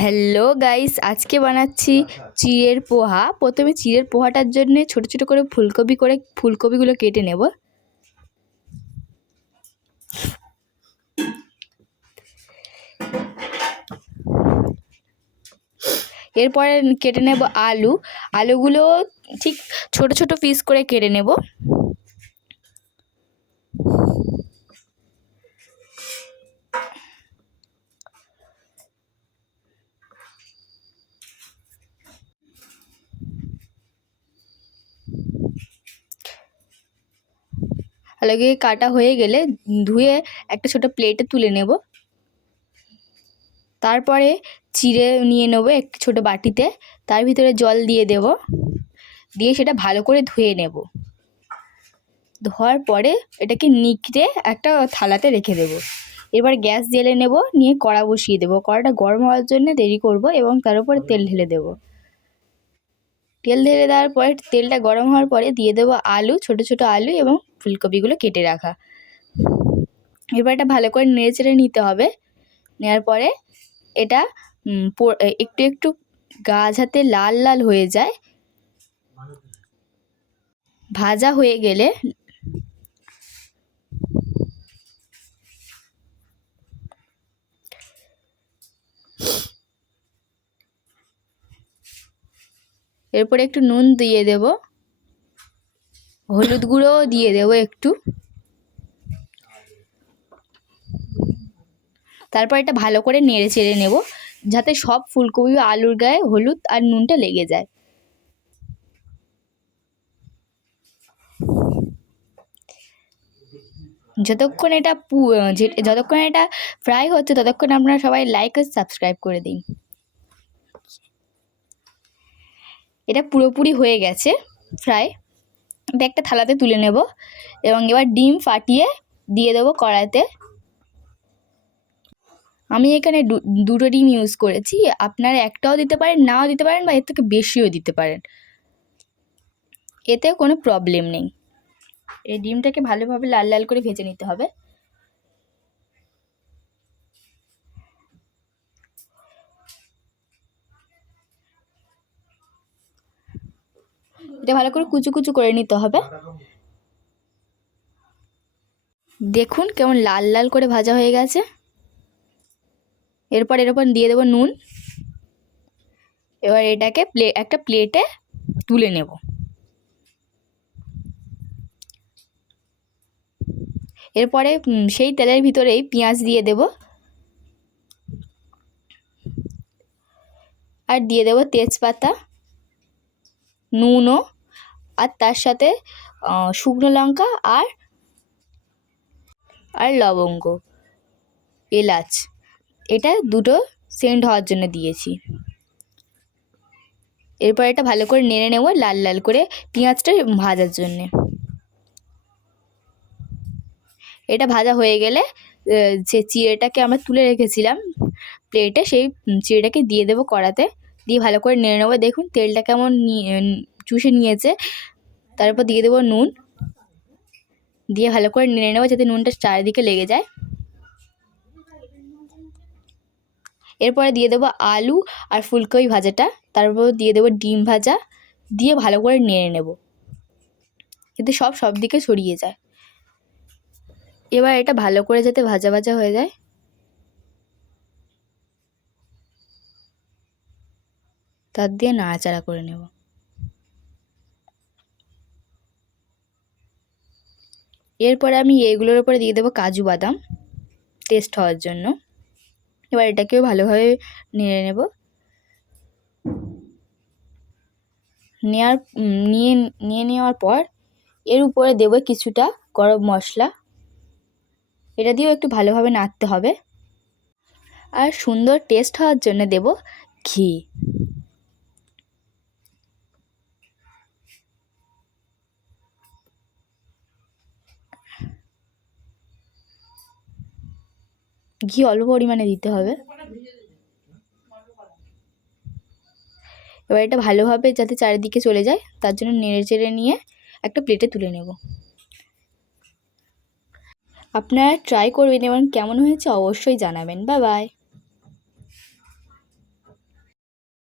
Hello guys আজকে বানাচ্ছি চিড়ের পোহা। প্রথমে চিড়ের পোহাটার জন্য ছোট ছোট করে ফুলকপি করে ফুলকপিগুলো কেটে নেব। এরপরে কেটে নেব আলু। আলুগুলো ঠিক ছোট ছোট পিস করে কেটে নেব। আলুকে কাটা হয়ে গেলে ধুয়ে একটা ছোটো প্লেটে তুলে নেব। তারপরে চিড়ে নিয়ে নেব একটি ছোটো বাটিতে। তার ভিতরে জল দিয়ে দেব। দিয়ে সেটা ভালো করে ধুয়ে নেব। ধোয়ার পরে এটাকে নিকড়ে একটা থালাতে রেখে দেব। এবার গ্যাস জ্বেলে নেব, নিয়ে কড়া বসিয়ে দেবো। কড়াটা গরম হওয়ার জন্য দেরি করব এবং তার উপরে তেল ঢেলে দেব। তেল ঢেলে দেওয়ার পরে তেলটা গরম হওয়ার পরে দিয়ে দেবো আলু, ছোট ছোট আলু এবং ফুলকপিগুলো কেটে রাখা। এবার এটা ভালো করে নেড়ে চেড়ে নিতে হবে। নেওয়ার পরে এটা একটু একটু গা যাতে লাল লাল হয়ে যায়। ভাজা হয়ে গেলে এরপরে একটু নুন দিয়ে দেব। হলুদ গুঁড়োও দিয়ে দেবো একটু। তারপর এটা ভালো করে নেড়ে চেড়ে নেব, যাতে সব ফুলকপি আলুর গায়ে হলুদ আর নুনটা লেগে যায়। যতক্ষণ এটা যতক্ষণ এটা ফ্রাই হচ্ছে, ততক্ষণ আপনারা সবাই লাইক আর সাবস্ক্রাইব করে দিন। এটা পুরোপুরি হয়ে গেছে ফ্রাই এটা একটা থালাতে তুলে নেব এবং এবার ডিম ফাটিয়ে দিয়ে দেবো কড়াইতে। আমি এখানে দুটো ডিম ইউজ করেছি। আপনারা একটাও দিতে পারেন, নাও দিতে পারেন বা এর থেকে বেশিও দিতে পারেন। এতে কোনো প্রবলেম নেই। এই ডিমটাকে ভালোভাবে লাল লাল করে ভেজে নিতে হবে। এটা ভালো করে কুচু কুচু করে নিতে হবে। দেখুন কেমন লাল লাল করে ভাজা হয়ে গেছে। এরপর এর ওপর দিয়ে দেবো নুন। এবার এটাকে প্লে, একটা প্লেটে তুলে নেব। এরপরে সেই তেলের ভিতরেই পেঁয়াজ দিয়ে দেব। আর দিয়ে দেব তেজপাতা, নুনও। আর তার সাথে শুকনো লঙ্কা আর আর লবঙ্গ, এলাচ। এটা দুটো সেন্ট হওয়ার জন্য দিয়েছি। এরপর এটা ভালো করে নেড়ে নেব, লাল লাল করে পেঁয়াজটা ভাজার জন্যে। এটা ভাজা হয়ে গেলে যে চিড়েটাকে আমরা তুলে রেখেছিলাম প্লেটে সেই চিড়েটাকে দিয়ে দেবো কড়াতে। দিয়ে ভালো করে নেড়ে নেব। দেখুন তেলটা কেমন চুষে নিয়েছে। তারপর দিয়ে দেবো নুন। দিয়ে ভালো করে নেড়ে নেব যাতে নুনটা চারিদিকে লেগে যায়। এরপরে দিয়ে দেবো আলু আর ফুলকপি ভাজাটা। তারপর দিয়ে দেবো ডিম ভাজা। দিয়ে ভালো করে নেড়ে নেব। যাতে সব সব দিকে ছড়িয়ে যায়। এবার এটা ভালো করে যাতে ভাজা ভাজা হয়ে যায়। তার দিয়ে নাড়াচাড়া করে নেব। এরপরে আমি এগুলোর উপরে দিয়ে দেবো কাজু বাদাম টেস্ট হওয়ার জন্য। এবার এটাকেও ভালোভাবে নেড়ে নেব। নেওয়ার নিয়ে নিয়ে নেওয়ার পর এর উপরে দেবো কিছুটা গরম মশলা। এটা দিয়েও একটু ভালোভাবে নাড়তে হবে। আর সুন্দর টেস্ট হওয়ার জন্য দেব ঘি। ঘি অল্প পরিমাণে দিতে হবে। এবার এটা ভালোভাবে যাতে চারিদিকে চলে যায়, তার জন্য নেড়ে চেড়ে নিয়ে একটা প্লেটে তুলে নেব। আপনারা ট্রাই করবেন এবং কেমন হয়েছে অবশ্যই জানাবেন। বা বাই